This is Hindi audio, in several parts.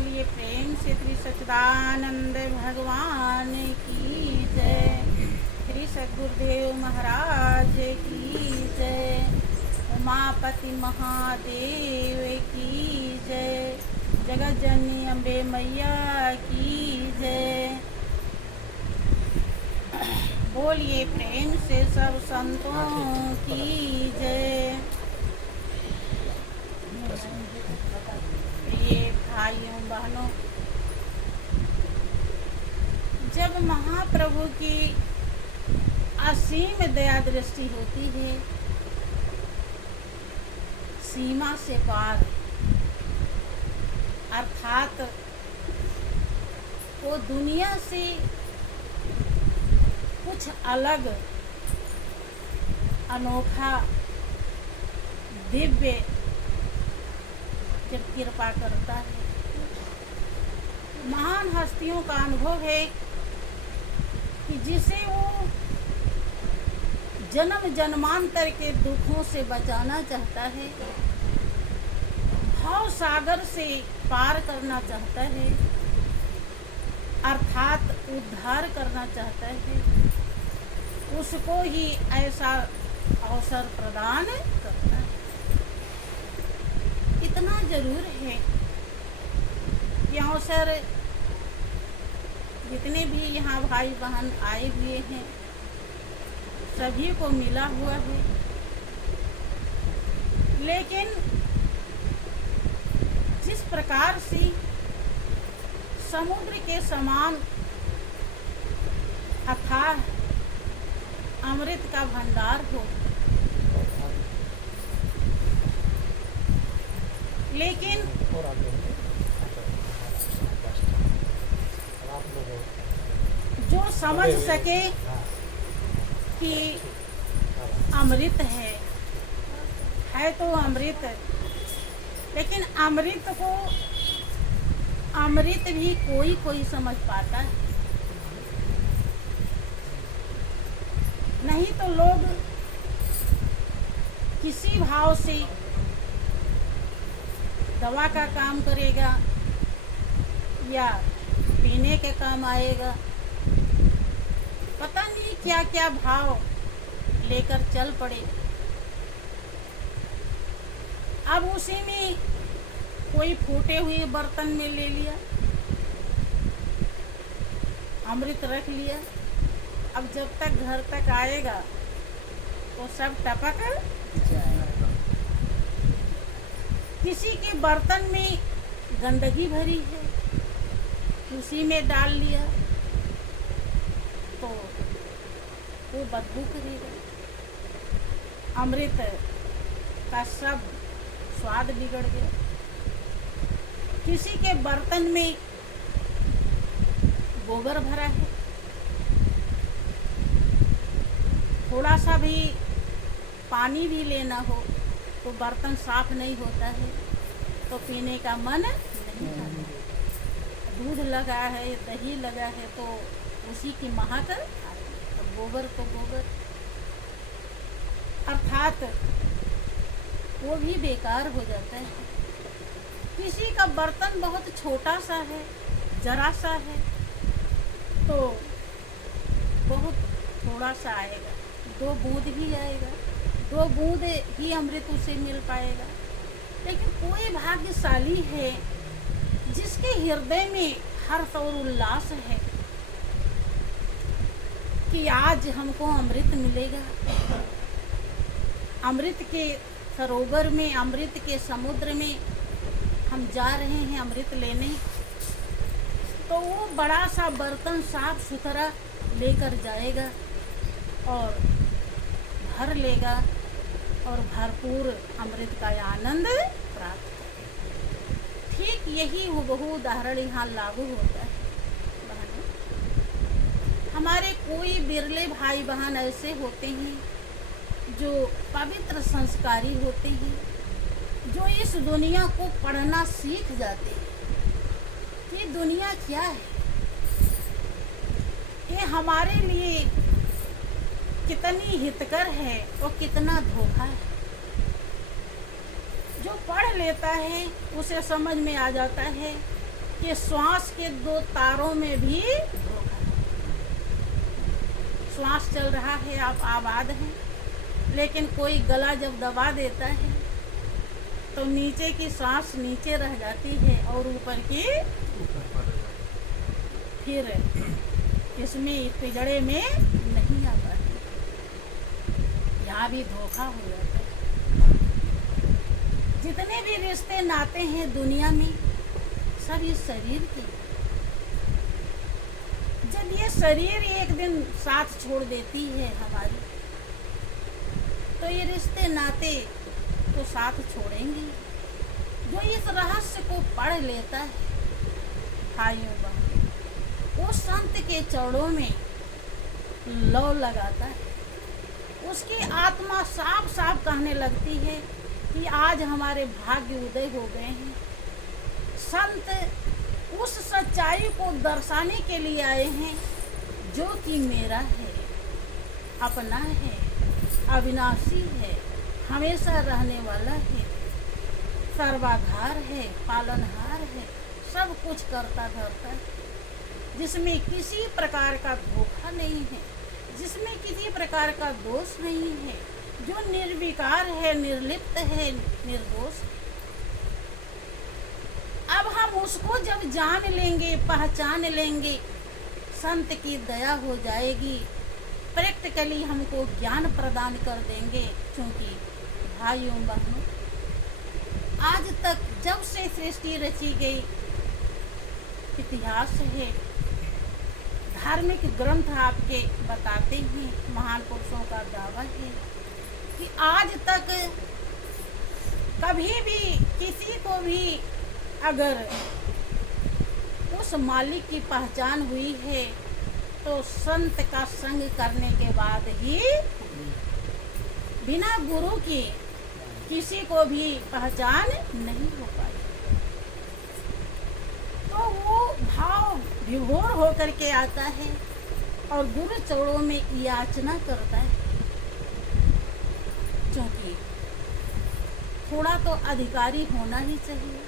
बोलिए प्रेम से श्री सच्चिदानंद भगवान की जय। श्री सद्गुरुदेव महाराज की जय। उमापति महादेव की जय। जगत जननी अम्बे मैया की जय। बोलिए प्रेम से सब संतों की जय। प्रिय भाइयों बहनों, जब महाप्रभु की असीम दया दृष्टि होती है, सीमा से पार, अर्थात वो दुनिया से कुछ अलग, अनोखा, दिव्य जब कृपा करता है। महान हस्तियों का अनुभव है कि जिसे वो जन्म जन्मांतर के दुखों से बचाना चाहता है, भाव सागर से पार करना चाहता है, अर्थात उद्धार करना चाहता है, उसको ही ऐसा अवसर प्रदान करता है। इतना जरूर है कि अवसर जितने भी यहाँ भाई बहन आए हुए हैं सभी को मिला हुआ है, लेकिन जिस प्रकार से समुद्र के समान अथाह अमृत का भंडार हो, लेकिन जो समझ सके कि अमृत है तो अमृत, लेकिन अमृत को अमृत भी कोई कोई समझ पाता है, नहीं तो लोग किसी भाव से दवा का काम करेगा या पीने के काम आएगा, पता नहीं क्या क्या भाव लेकर चल पड़े। अब उसी में कोई फूटे हुए बर्तन में ले लिया, अमृत रख लिया। अब जब तक घर तक आएगा तो सब टपक जाएगा। किसी के बर्तन में गंदगी भरी है, उसी में डाल लिया तो वो बदबू करेगा, अमृत का सब स्वाद बिगड़ गया। किसी के बर्तन में गोबर भरा है, थोड़ा सा भी पानी भी लेना हो तो बर्तन साफ नहीं होता है तो पीने का मन नहीं करता। दूध लगा है, दही लगा है तो उसी की महक आती है। गोबर तो गोबर, अर्थात वो भी बेकार हो जाता है। किसी का बर्तन बहुत छोटा सा है, जरा सा है तो बहुत थोड़ा सा आएगा, 2 बूंद ही आएगा, 2 बूंद ही अमृत उसे मिल पाएगा। लेकिन कोई भाग्यशाली है जिसके हृदय में हर्ष और उल्लास है कि आज हमको अमृत मिलेगा। अमृत के सरोवर में, अमृत के समुद्र में हम जा रहे हैं अमृत लेने, तो वो बड़ा सा बर्तन साफ सुथरा लेकर जाएगा और भर लेगा और भरपूर अमृत का आनंद प्राप्त करेगा। ठीक यही हुबहू उदाहरण यहाँ लागू होता है। बहनों, हमारे कोई बिरले भाई बहन ऐसे होते हैं जो पवित्र संस्कारी होते हैं, जो इस दुनिया को पढ़ना सीख जाते हैं। ये दुनिया क्या है, ये हमारे लिए कितनी हितकर है और कितना धोखा है। जो पढ़ लेता है उसे समझ में आ जाता है कि श्वास के 2 तारों में भी धोखा है। श्वास चल रहा है, आप आबाद हैं, लेकिन कोई गला जब दबा देता है तो नीचे की सांस नीचे रह जाती है और ऊपर की फिर इसमें पिजड़े में नहीं आ पाती। यहाँ भी धोखा हो जाता है। जितने भी रिश्ते नाते हैं दुनिया में सब इस शरीर के। जब ये शरीर एक दिन साथ छोड़ देती है हमारी, तो ये रिश्ते नाते तो साथ छोड़ेंगे। जो इस रहस्य को पढ़ लेता है भाइयों बहनों, वो संत के चरणों में लौ लगाता है। उसकी आत्मा साफ साफ कहने लगती है कि आज हमारे भाग्य उदय हो गए हैं। संत उस सच्चाई को दर्शाने के लिए आए हैं जो कि मेरा है, अपना है, अविनाशी है, हमेशा रहने वाला है, सर्वाधार है, पालनहार है, सब कुछ करता धरता है, जिसमें किसी प्रकार का धोखा नहीं है, जिसमें किसी प्रकार का दोष नहीं है, जो निर्विकार है, निर्लिप्त है, निर्दोष है। अब हम उसको जब जान लेंगे, पहचान लेंगे, संत की दया हो जाएगी, प्रैक्टिकली हमको ज्ञान प्रदान कर देंगे। क्योंकि भाइयों बहनों, आज तक जब से सृष्टि रची गई, इतिहास है, धार्मिक ग्रंथ आपके बताते हैं, महान पुरुषों का दावा है कि आज तक कभी भी किसी को भी अगर उस मालिक की पहचान हुई है तो संत का संग करने के बाद ही, बिना गुरु के किसी को भी पहचान नहीं हो पाई। तो वो भाव विभोर होकर के आता है और गुरु चरणों में याचना करता है। क्योंकि थोड़ा तो अधिकारी होना ही चाहिए।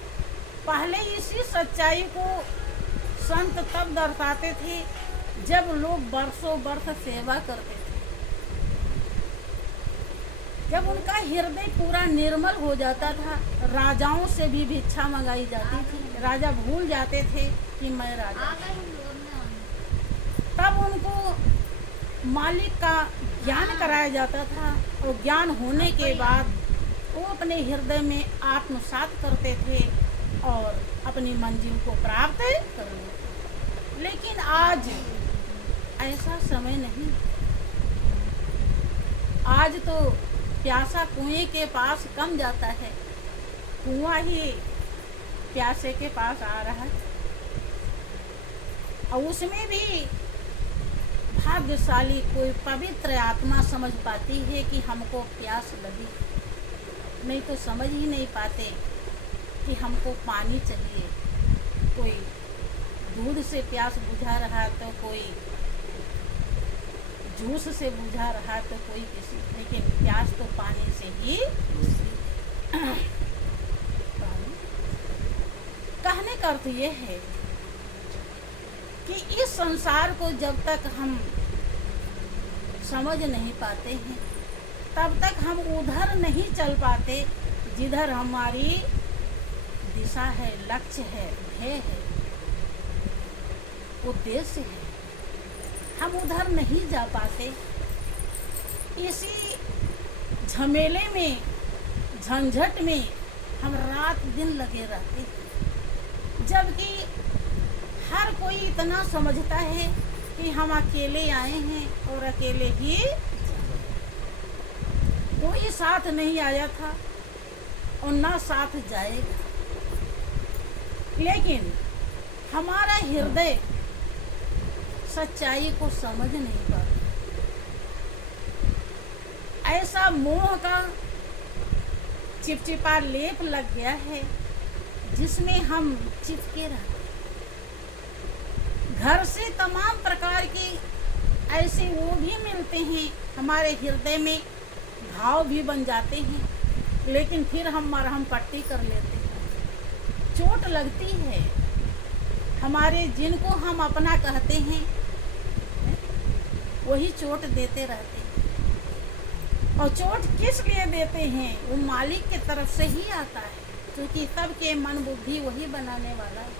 पहले इसी सच्चाई को संत तब दर्शाते थे जब लोग बरसों बरस सेवा करते थे, जब उनका हृदय पूरा निर्मल हो जाता था। राजाओं से भी भिक्षा मंगाई जाती थी, राजा भूल जाते थे कि मैं राजा। तब उनको मालिक का ज्ञान कराया जाता था और ज्ञान होने के बाद वो अपने हृदय में आत्मसात करते थे और अपनी मंजिल को प्राप्त कर लेते। लेकिन आज ऐसा समय नहीं। आज तो प्यासा कुएं के पास कम जाता है, कुआं ही प्यासे के पास आ रहा है। और उसमें भी भाग्यशाली कोई पवित्र आत्मा समझ पाती है कि हमको प्यास लगी, नहीं तो समझ ही नहीं पाते कि हमको पानी चाहिए। कोई दूध से प्यास बुझा रहा है तो कोई जूस से बुझा रहा है तो कोई किसी, लेकिन प्यास तो पानी से ही। कहने का अर्थ ये है कि इस संसार को जब तक हम समझ नहीं पाते हैं तब तक हम उधर नहीं चल पाते जिधर हमारी दिशा है, लक्ष्य है, ध्येय है, उद्देश्य है। हम उधर नहीं जा पाते। इसी झमेले में, झंझट में हम रात दिन लगे रहते हैं। जबकि हर कोई इतना समझता है कि हम अकेले आए हैं और अकेले ही, कोई साथ नहीं आया था और ना साथ जाएगा। लेकिन हमारा हृदय सच्चाई को समझ नहीं पाता। ऐसा मोह का चिपचिपा लेप लग गया है जिसमें हम चिपके रहते। घर से तमाम प्रकार के ऐसे वो भी मिलते हैं, हमारे हृदय में घाव भी बन जाते हैं, लेकिन फिर हम मरहम पट्टी कर लेते हैं। चोट लगती है हमारे जिनको हम अपना कहते हैं वही चोट देते रहते हैं। और चोट किस लिए देते हैं? वो मालिक की तरफ से ही आता है, क्योंकि सबके मन बुद्धि वही बनाने वाला है,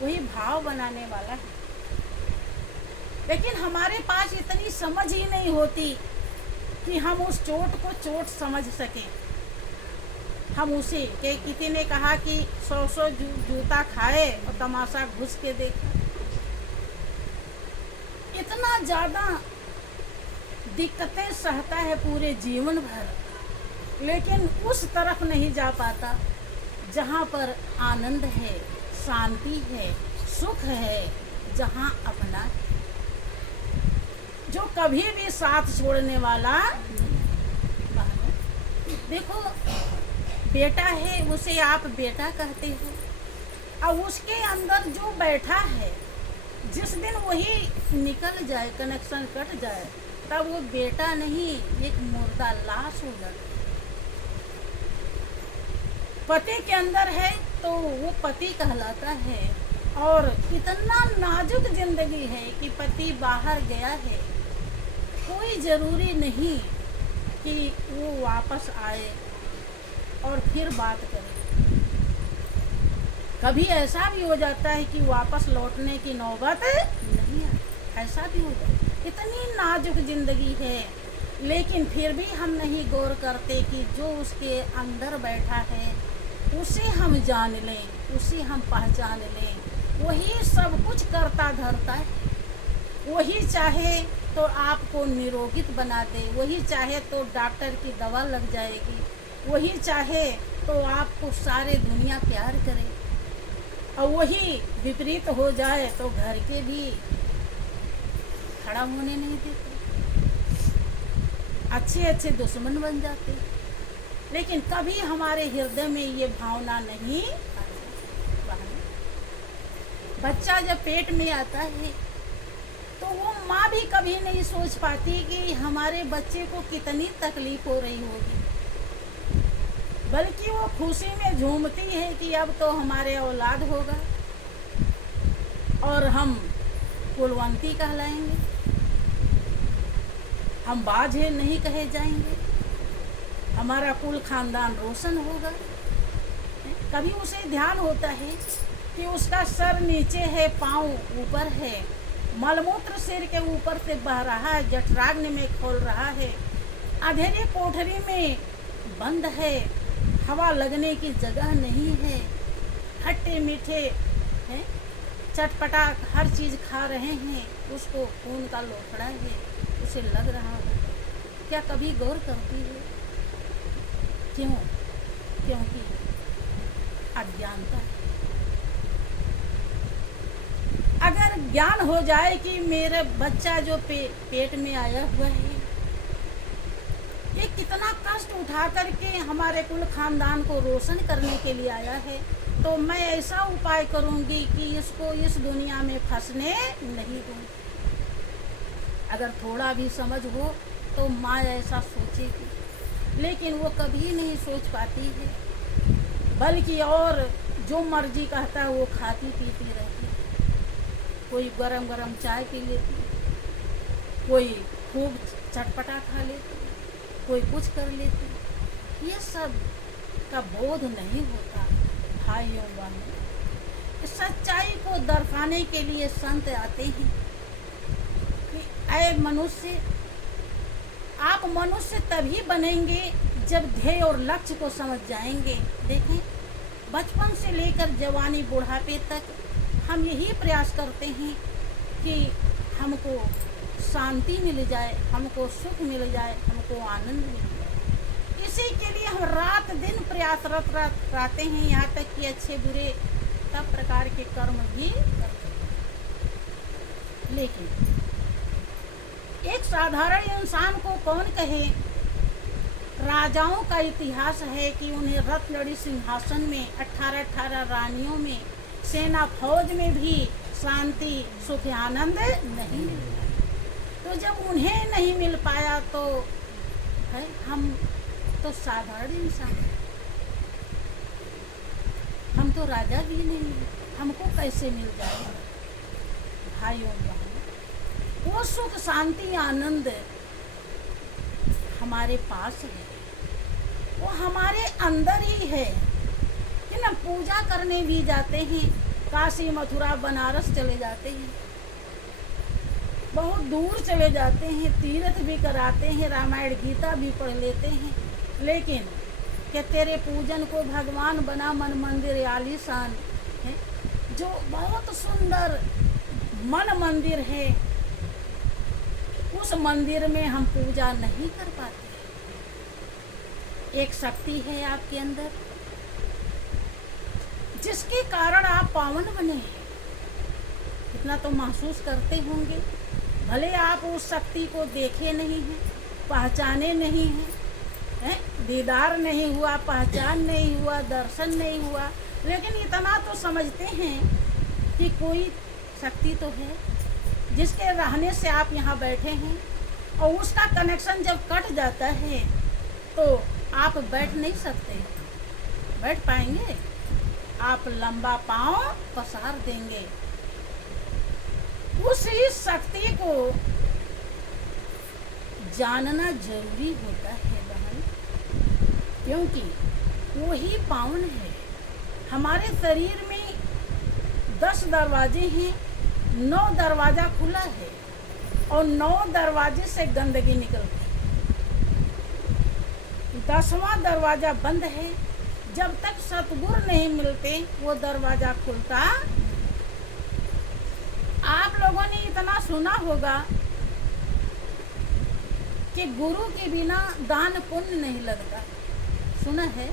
वही भाव बनाने वाला है। लेकिन हमारे पास इतनी समझ ही नहीं होती कि हम उस चोट को चोट समझ सकें। हम उसे कि किसी ने कहा कि 100 जूता खाए और तमाशा घुस के देखा। इतना ज़्यादा दिक्कतें सहता है पूरे जीवन भर, लेकिन उस तरफ नहीं जा पाता जहाँ पर आनंद है, शांति है, सुख है, जहाँ अपना है, जो कभी भी साथ छोड़ने वाला नहीं। देखो, बेटा है उसे आप बेटा कहते हो, और उसके अंदर जो बैठा है, जिस दिन वही निकल जाए, कनेक्शन कट जाए, तब वो बेटा नहीं, एक मुर्दा लाश हो जाता है। पति के अंदर है तो वो पति कहलाता है। और इतना नाजुक जिंदगी है कि पति बाहर गया है, कोई ज़रूरी नहीं कि वो वापस आए और फिर बात करे। कभी ऐसा भी हो जाता है कि वापस लौटने की नौबत नहीं आती, ऐसा भी हो जाता है। इतनी नाजुक ज़िंदगी है, लेकिन फिर भी हम नहीं गौर करते कि जो उसके अंदर बैठा है उसे हम जान लें, उसे हम पहचान लें। वही सब कुछ करता धरता है, वही चाहे तो आपको निरोगित बना दे, वही चाहे तो डॉक्टर की दवा लग जाएगी, वही चाहे तो आपको सारे दुनिया प्यार करे, और वही विपरीत हो जाए तो घर के भी खड़ा होने नहीं देते, अच्छे अच्छे दुश्मन बन जाते। लेकिन कभी हमारे हृदय में ये भावना नहीं आती। बच्चा जब पेट में आता है तो वो माँ भी कभी नहीं सोच पाती कि हमारे बच्चे को कितनी तकलीफ हो रही होगी, बल्कि वो खुशी में झूमती है कि अब तो हमारे औलाद होगा और हम कुलवंती कहलाएंगे, हम बाझे नहीं कहे जाएंगे, हमारा कुल खानदान रोशन होगा। कभी उसे ध्यान होता है कि उसका सर नीचे है, पाँव ऊपर है, मलमूत्र सिर के ऊपर से बह रहा है, जठराग्नि में खोल रहा है, अंधेरी कोठरी में बंद है, हवा लगने की जगह नहीं है, खट्टे मीठे हैं, चटपटा हर चीज़ खा रहे हैं, उसको खून का लोथड़ा है, उसे लग रहा है। क्या कभी गौर करती है? क्यों? क्योंकि अज्ञानता है। अगर ज्ञान हो जाए कि मेरे बच्चा जो पेट में आया हुआ है ये कितना कष्ट उठा करके हमारे कुल खानदान को रोशन करने के लिए आया है, तो मैं ऐसा उपाय करूंगी कि इसको इस दुनिया में फंसने नहीं दूँ। अगर थोड़ा भी समझ हो तो माँ ऐसा सोचेगी, लेकिन वो कभी नहीं सोच पाती है, बल्कि और जो मर्जी कहता है वो खाती पीती रहती है। कोई गरम गरम चाय पी लेती है, कोई खूब चटपटा खा लेती है, कोई कुछ कर लेती है। ये सब का बोध नहीं होता। भाइयों बहनों, सच्चाई को दर्शाने के लिए संत आते हैं कि ऐ मनुष्य, आप मनुष्य तभी बनेंगे जब ध्येय और लक्ष्य को समझ जाएंगे। देखें, बचपन से लेकर जवानी बुढ़ापे तक हम यही प्रयास करते हैं कि हमको शांति मिल जाए, हमको सुख मिल जाए, हमको आनंद मिल जाए। इसी के लिए हम रात दिन प्रयासरत रहते हैं, यहाँ तक कि अच्छे बुरे सब प्रकार के कर्म भी करते हैं। लेकिन एक साधारण इंसान को कौन कहे? राजाओं का इतिहास है कि उन्हें रथ लड़ी सिंहासन में 18 रानियों में, सेना फौज में भी शांति सुख आनंद नहीं मिला। तो जब उन्हें नहीं मिल पाया तो है हम तो साधारण इंसान, हम तो राजा भी नहीं, हमको कैसे मिल जाएगा? भाइयों बहनों, वो सुख शांति आनंद हमारे पास है, वो हमारे अंदर ही है कि ना। पूजा करने भी जाते हैं, काशी मथुरा बनारस चले जाते हैं, बहुत दूर चले जाते हैं, तीर्थ भी कराते हैं, रामायण गीता भी पढ़ लेते हैं, लेकिन कि तेरे पूजन को भगवान बना मन मंदिर आलीशान है, जो बहुत सुंदर मन मंदिर है, उस मंदिर में हम पूजा नहीं कर पाते। एक शक्ति है आपके अंदर जिसके कारण आप पावन बने हैं, इतना तो महसूस करते होंगे। भले आप उस शक्ति को देखे नहीं हैं, पहचाने नहीं हैं, दीदार नहीं हुआ, पहचान नहीं हुआ, दर्शन नहीं हुआ, लेकिन इतना तो समझते हैं कि कोई शक्ति तो है जिसके रहने से आप यहाँ बैठे हैं, और उसका कनेक्शन जब कट जाता है तो आप बैठ नहीं सकते। बैठ पाएंगे? आप लंबा पांव पसार देंगे। उसी शक्ति को जानना जरूरी होता है बहन, क्योंकि वो ही पावन है। हमारे शरीर में 10 दरवाजे हैं, 9 दरवाजा खुला है और 9 दरवाजे से गंदगी निकलती है। 10वां दरवाजा बंद है। जब तक सतगुरु नहीं मिलते वो दरवाजा खुलता। आप लोगों ने इतना सुना होगा कि गुरु के बिना दान पुण्य नहीं लगता। सुना है?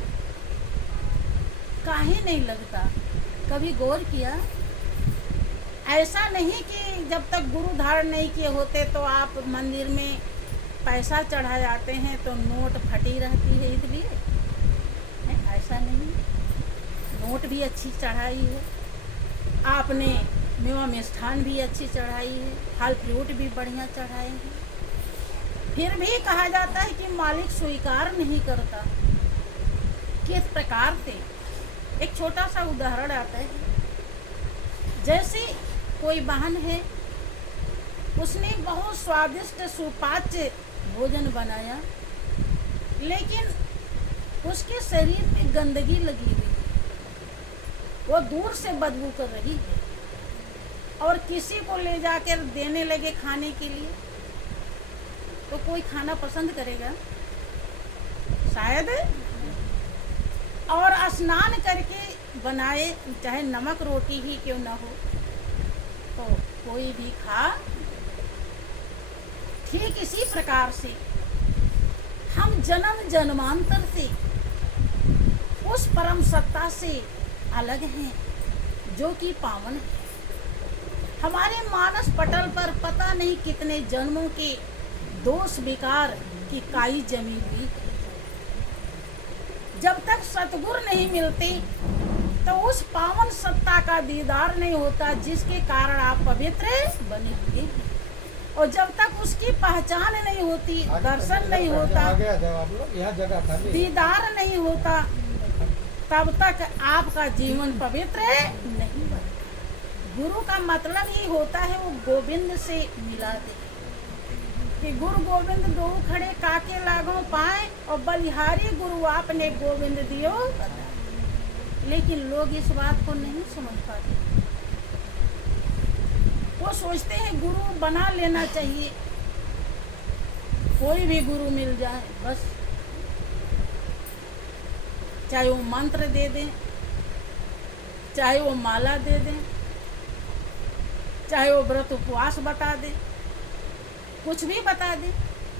काहे नहीं लगता? कभी गौर किया? ऐसा नहीं कि जब तक गुरु धारण नहीं किए होते तो आप मंदिर में पैसा चढ़ा जाते हैं तो नोट फटी रहती है, इसलिए ऐसा नहीं। नोट भी अच्छी चढ़ाई है आपने, मेवा मिष्ठान भी अच्छी चढ़ाई है, फल फ्रूट भी बढ़िया चढ़ाए हैं, फिर भी कहा जाता है कि मालिक स्वीकार नहीं करता। किस प्रकार से? एक छोटा सा उदाहरण आता है। जैसे कोई बहन है, उसने बहुत स्वादिष्ट सुपाच्य भोजन बनाया, लेकिन उसके शरीर में गंदगी लगी हुई, वो दूर से बदबू कर रही है, और किसी को ले जाकर देने लगे खाने के लिए, तो कोई खाना पसंद करेगा? शायद। और स्नान करके बनाए, चाहे नमक रोटी ही क्यों ना हो, तो कोई भी खा। ठीक इसी प्रकार से हम जन्म जन्मांतर से उस परम सत्ता से अलग हैं जो कि पावन है। हमारे मानस पटल पर पता नहीं कितने जन्मों के दोष विकार की काई जमी हुई है। जब तक सतगुरु नहीं मिलते तो उस पावन सत्ता का दीदार नहीं होता जिसके कारण आप पवित्र बने हुए हैं। और जब तक उसकी पहचान नहीं होती, दर्शन नहीं होता, दीदार नहीं होता, तब तक आपका जीवन पवित्र नहीं बनता। गुरु का मतलब ही होता है वो गोविंद से मिला दे, कि गुरु गोविंद दो खड़े काके लागों पाए, और बलिहारी गुरु आपने गोविंद दियो। लेकिन लोग इस बात को नहीं समझ पाते। वो सोचते हैं गुरु बना लेना चाहिए, कोई भी गुरु मिल जाए बस, चाहे वो मंत्र दे दें, चाहे वो माला दे दें, चाहे वो व्रत उपवास बता दें, कुछ भी बता दें।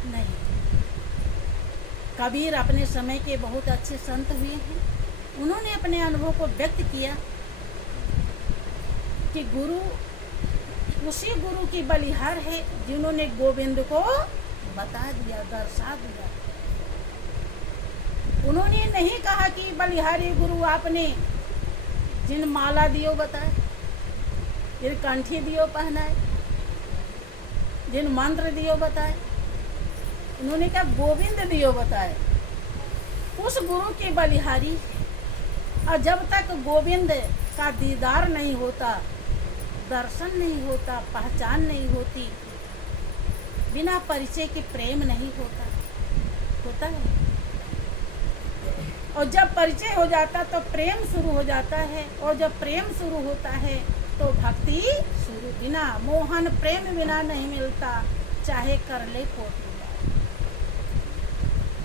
नहीं, कबीर अपने समय के बहुत अच्छे संत हुए हैं। उन्होंने अपने अनुभव को व्यक्त किया कि गुरु उसी गुरु की बलिहार है जिन्होंने गोविंद को बता दिया, दर्शा दिया। उन्होंने नहीं कहा कि बलिहारी गुरु आपने जिन माला दियो बताए, जिन कंठी दियो पहनाए, जिन मंत्र दियो बताए। उन्होंने कहा गोविंद दियो बताए। उस गुरु की बलिहारी और जब तक गोविंद का दीदार नहीं होता, दर्शन नहीं होता, पहचान नहीं होती, बिना परिचय के प्रेम नहीं होता है। और जब परिचय हो जाता तो प्रेम शुरू हो जाता है, और जब प्रेम शुरू होता है तो भक्ति शुरू। बिना मोहन प्रेम बिना नहीं मिलता, चाहे कर ले कोटि बार।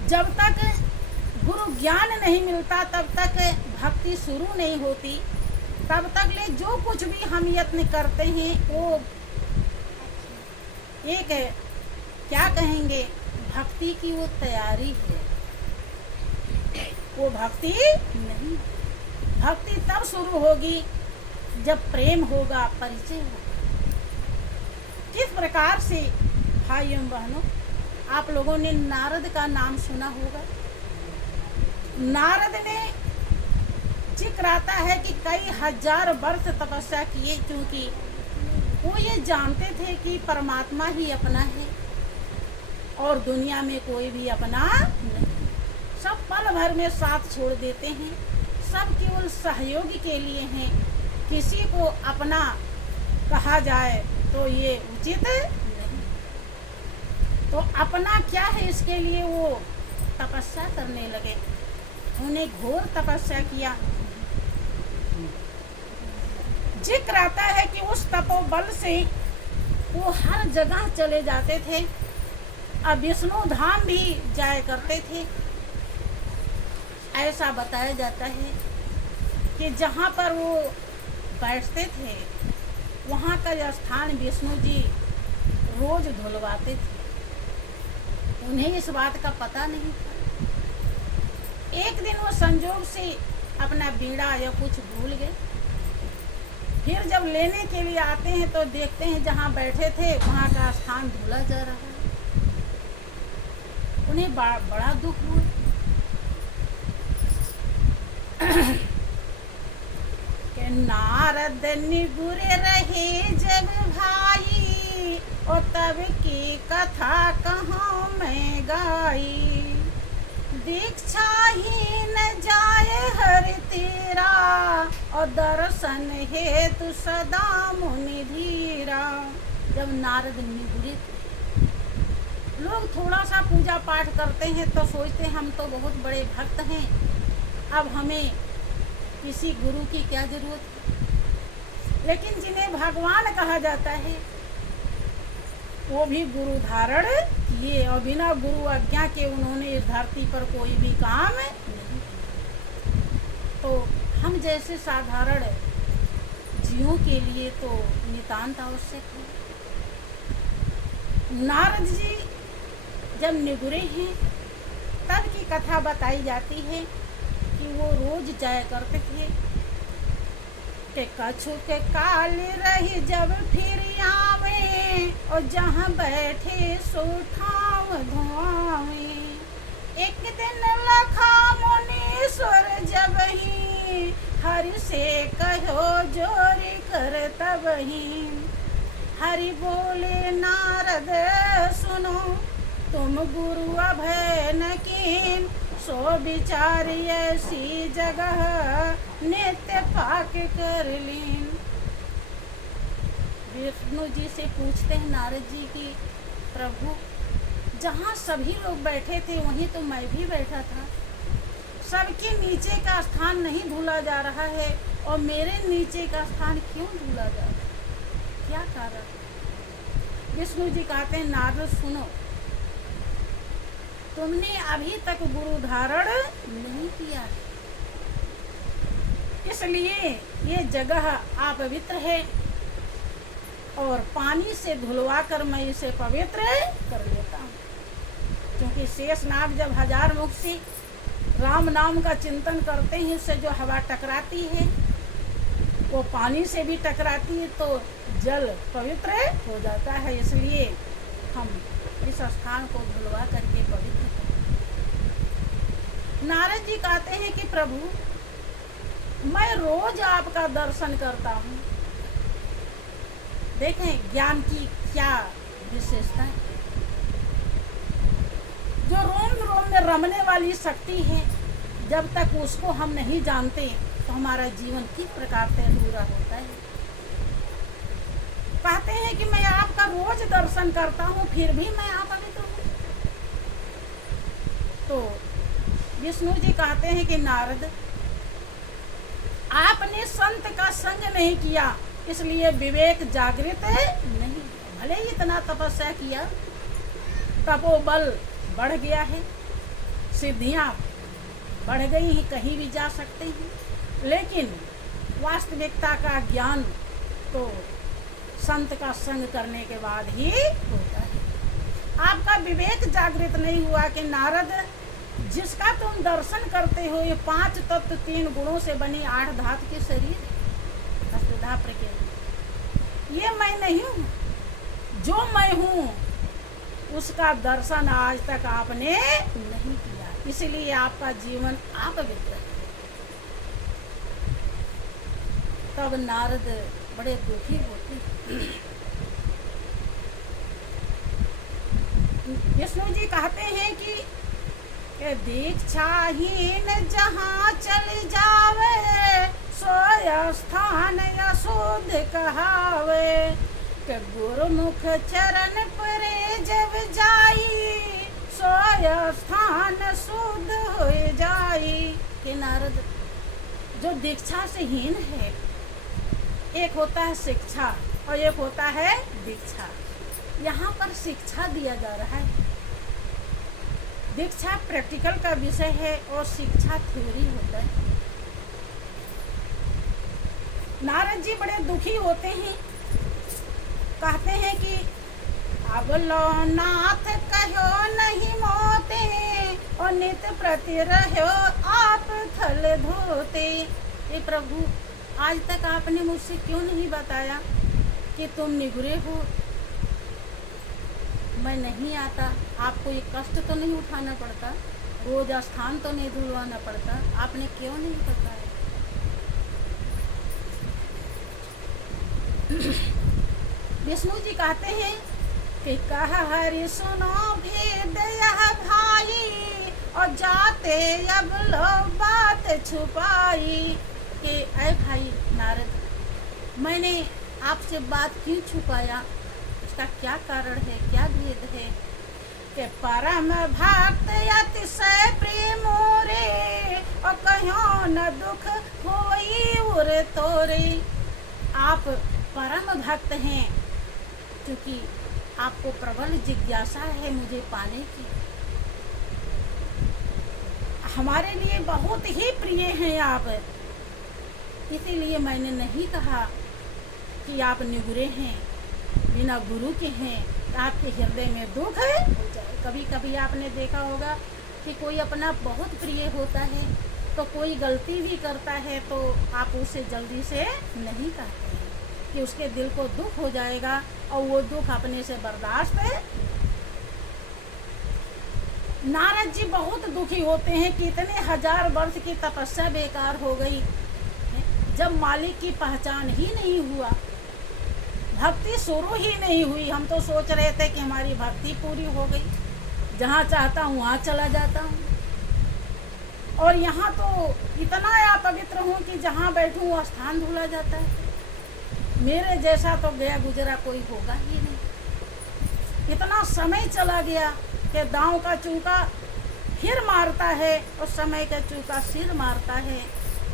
जब तक गुरु ज्ञान नहीं मिलता तब तक भक्ति शुरू नहीं होती। तब तक ले जो कुछ भी हम यत्न करते हैं वो एक क्या कहेंगे, भक्ति की वो तैयारी है, वो भक्ति नहीं। भक्ति तब शुरू होगी जब प्रेम होगा, परिचय होगा। किस प्रकार से भाई एवं बहनों, आप लोगों ने नारद का नाम सुना होगा। नारद ने जिक्र आता है कि कई हजार वर्ष तपस्या किए, क्योंकि वो ये जानते थे कि परमात्मा ही अपना है और दुनिया में कोई भी अपना नहीं। सब पल भर में साथ छोड़ देते हैं, सब केवल सहयोग के लिए हैं। किसी को अपना कहा जाए तो ये उचित नहीं। तो अपना क्या है, इसके लिए वो तपस्या करने लगे। उन्हें घोर तपस्या किया। जिक्र आता है कि उस तपोबल से वो हर जगह चले जाते थे, अब विष्णु धाम भी जाया करते थे। ऐसा बताया जाता है कि जहाँ पर वो बैठते थे वहाँ का स्थान विष्णु जी रोज धुलवाते थे। उन्हें इस बात का पता नहीं था। एक दिन वो संजोग से अपना बीड़ा या कुछ भूल गए। फिर जब लेने के लिए आते हैं तो देखते हैं जहाँ बैठे थे वहाँ का स्थान धुला जा रहा है। उन्हें बड़ा दुख हुआ। कि नारद निगुरे रहे जब भाई, और तब की कथा कहाँ मैं गाई। दीक्षा ही न जाए हर तेरा, और दर्शन हेतु सदा मुनि धीरा। जब नारद निगुरे थे, लोग थोड़ा सा पूजा पाठ करते हैं तो सोचते हैं हम तो बहुत बड़े भक्त हैं, अब हमें किसी गुरु की क्या जरूरत है। लेकिन जिन्हें भगवान कहा जाता है वो भी गुरु धारण किए, और बिना गुरु आज्ञा के उन्होंने इस धरती पर कोई भी काम नहीं। तो हम जैसे साधारण जीवों के लिए तो नितांत आवश्यक है। नारद जी जब निगुरे हैं तब की कथा बताई जाती है कि वो रोज जाया करते थे। के कछु के काल रही जब फिर आवे, और जहाँ बैठे सो ठाव धुआवे। एक दिन लखा मुनीश्वर जब ही, हरि से कहो जोरी कर तब ही। हरि बोले नारद सुनो, तुम गुरु अभय न कीन। सो विचार ऐसी जगह, नित्य पाक कर लीन। विष्णु जी से पूछते हैं नारद जी की प्रभु, जहाँ सभी लोग बैठे थे वहीं तो मैं भी बैठा था। सबके नीचे का स्थान नहीं धुला जा रहा है और मेरे नीचे का स्थान क्यों धुला जा रहा है, क्या कारण। विष्णु जी कहते हैं नारद सुनो, तुमने अभी तक गुरु धारण नहीं किया, इसलिए ये जगह अपवित्र है और पानी से धुलवा कर मैं इसे पवित्र कर लेता हूँ। क्योंकि शेषनाग जब हजार मुख से राम नाम का चिंतन करते हैं, इससे जो हवा टकराती है वो पानी से भी टकराती है तो जल पवित्र हो जाता है। इसलिए हम इस स्थान को धुलवा करके पवित्र करें। नारद जी कहते हैं कि प्रभु मैं रोज आपका दर्शन करता हूँ। देखें ज्ञान की क्या विशेषता है। जो रोम रोम में रमने वाली शक्ति है, जब तक उसको हम नहीं जानते तो हमारा जीवन किस प्रकार से अधूरा होता है। कहते हैं कि मैं आपका रोज दर्शन करता हूँ फिर भी मैं अपवित्र हूँ। तो विष्णु जी कहते हैं कि नारद, आपने संत का संग नहीं किया इसलिए विवेक जागृत नहीं। भले ही इतना तपस्या किया, तपोबल बढ़ गया है, सिद्धियां बढ़ गई हैं, कहीं भी जा सकते हैं, लेकिन वास्तविकता का ज्ञान तो संत का संग करने के बाद ही होता है। आपका विवेक जागृत नहीं हुआ कि नारद, जिसका तुम दर्शन करते हो ये 5 तत्व 3 गुणों से बनी 8 धातु के शरीर अष्टधा प्रकृति, ये मैं नहीं हूँ। जो मैं हूँ उसका दर्शन आज तक आपने नहीं किया, इसलिए आपका जीवन अपवित्र है। तब नारद बड़े दुखी होते। विष्णु जी कहते हैं कि दीक्षाहीन जहाँ चल जावे सो स्थान अशुद्ध कहावे, के गुरुमुख चरण परे जब जाई सो स्थान शुद्ध हो जाई। कि नारद, जो दीक्षा से हीन है, एक होता है शिक्षा और एक होता है दीक्षा। यहाँ पर शिक्षा दिया जा रहा है। दीक्षा प्रैक्टिकल का विषय है और शिक्षा थ्योरी होता है। नारद जी बड़े दुखी होते हैं, कहते हैं कि अब लो नाथ कहो नहीं मोते और नित प्रति रहो आप थल धोते। ये प्रभु, आज तक आपने मुझसे क्यों नहीं बताया कि तुम निगुरे हो, मैं नहीं आता, आपको ये कष्ट तो नहीं उठाना पड़ता, रोज स्थान तो नहीं धुलवाना पड़ता, आपने क्यों नहीं बताया। विष्णु जी कहते हैं कि कह हरि सुनो भेद यह भाई और जाते अब लो बात छुपाई। कि ऐ भाई नारद, मैंने आपसे बात क्यों छुपाया, इसका क्या कारण है, क्या भेद है। कि परम भक्त अतिशय प्रेम मोरे और कहो न दुख होई उरे तोरे। आप परम भक्त हैं क्योंकि आपको प्रबल जिज्ञासा है मुझे पाने की, हमारे लिए बहुत ही प्रिय हैं आप, इसीलिए मैंने नहीं कहा कि आप निगुरे हैं, बिना गुरु के हैं, आपके हृदय में दुख हो जाए। कभी कभी आपने देखा होगा कि कोई अपना बहुत प्रिय होता है तो कोई गलती भी करता है तो आप उसे जल्दी से नहीं कहते हैं कि उसके दिल को दुख हो जाएगा और वो दुख अपने से बर्दाश्त है। नारद जी बहुत दुखी होते हैं कि इतने 1000 वर्ष की तपस्या बेकार हो गई, जब मालिक की पहचान ही नहीं हुआ, भक्ति शुरू ही नहीं हुई। हम तो सोच रहे थे कि हमारी भक्ति पूरी हो गई, जहाँ चाहता हूँ वहाँ चला जाता हूँ, और यहाँ तो इतना अपवित्र हूँ कि जहाँ बैठूँ वो स्थान धुला जाता है। मेरे जैसा तो गया गुजरा कोई होगा ही नहीं। इतना समय चला गया कि दांव का चूका फिर मारता है और समय का चूका सिर मारता है।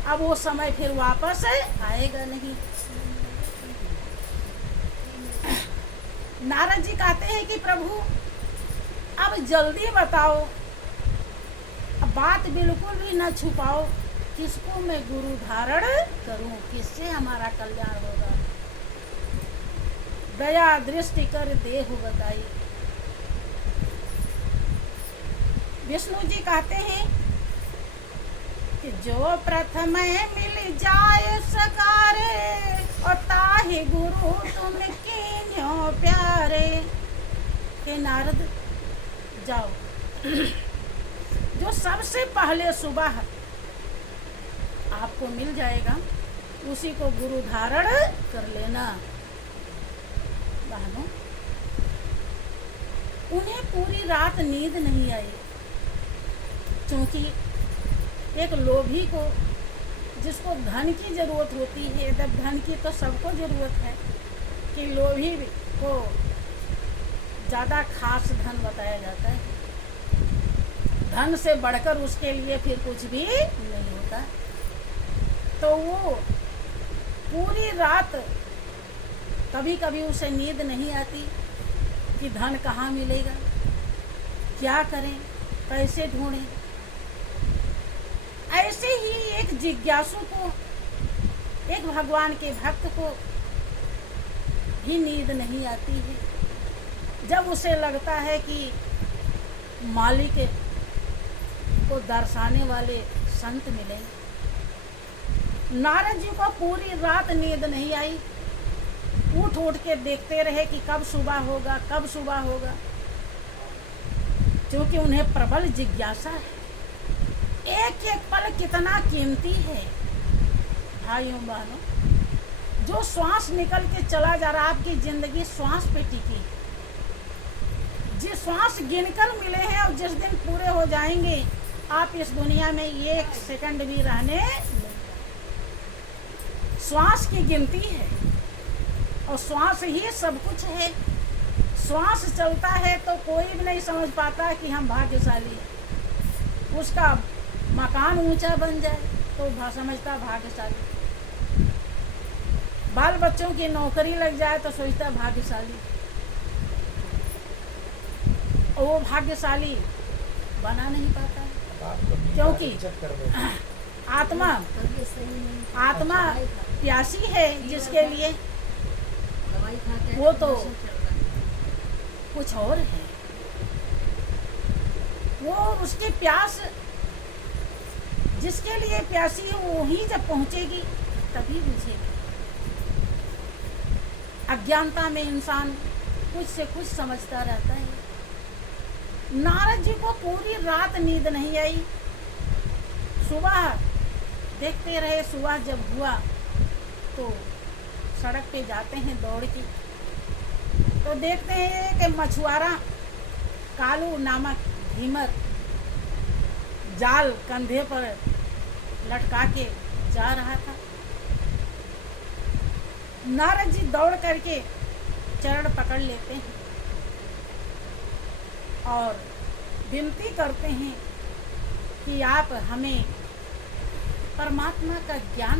अब वो समय फिर वापस आएगा नहीं। नारद जी कहते हैं कि प्रभु अब जल्दी बताओ, अब बात बिल्कुल भी न छुपाओ, किसको मैं गुरु धारण करूं, किससे हमारा कल्याण होगा, दया दृष्टि कर देहु बताई। विष्णु जी कहते हैं कि जो प्रथम मिल जाए सकारे और ताहि गुरु तुम कीन्यो प्यारे। के नारद जाओ, जो सबसे पहले सुबह आपको मिल जाएगा उसी को गुरु धारण कर लेना। बहनों, उन्हें पूरी रात नींद नहीं आई क्योंकि एक लोभी को, जिसको धन की ज़रूरत होती है, जब धन की तो सबको ज़रूरत है, कि लोभी को ज़्यादा खास धन बताया जाता है। धन से बढ़कर उसके लिए फिर कुछ भी नहीं होता। तो वो पूरी रात, कभी कभी उसे नींद नहीं आती कि धन कहाँ मिलेगा, क्या करें, कैसे ढूंढें। ऐसे ही एक जिज्ञासु को, एक भगवान के भक्त को भी नींद नहीं आती है, जब उसे लगता है कि मालिक को दर्शाने वाले संत मिले। नारद जी को पूरी रात नींद नहीं आई, उठ उठ के देखते रहे कि कब सुबह होगा, कब सुबह होगा, क्योंकि उन्हें प्रबल जिज्ञासा है। एक एक पल कितना कीमती है भाइयों बहनों। जो श्वास निकल के चला जा रहा, आपकी जिंदगी श्वास पे टिकी। जिस श्वास गिनकर मिले हैं और जिस दिन पूरे हो जाएंगे, आप इस दुनिया में एक सेकंड भी रहने, श्वास की गिनती है और श्वास ही सब कुछ है। श्वास चलता है तो कोई भी नहीं समझ पाता कि हम भाग्यशाली हैं। उसका मकान ऊंचा बन जाए तो समझता भाग्यशाली, बाल बच्चों की नौकरी लग जाए तो सोचता भाग्यशाली। और वो भाग्यशाली बना नहीं पाता है, क्योंकि आत्मा प्यासी है, जिसके लिए वो तो कुछ और है। वो उसकी प्यास, जिसके लिए प्यासी है, वो ही जब पहुंचेगी तभी बुझेगी। अज्ञानता में इंसान कुछ से कुछ समझता रहता है। नारद जी को पूरी रात नींद नहीं आई। सुबह देखते रहे, सुबह जब हुआ तो सड़क पे जाते हैं दौड़ के, तो देखते हैं कि मछुआरा कालू नामक भीमर जाल कंधे पर लटका के जा रहा था। नारद जी दौड़ करके चरण पकड़ लेते हैं और विनती करते हैं कि आप हमें परमात्मा का ज्ञान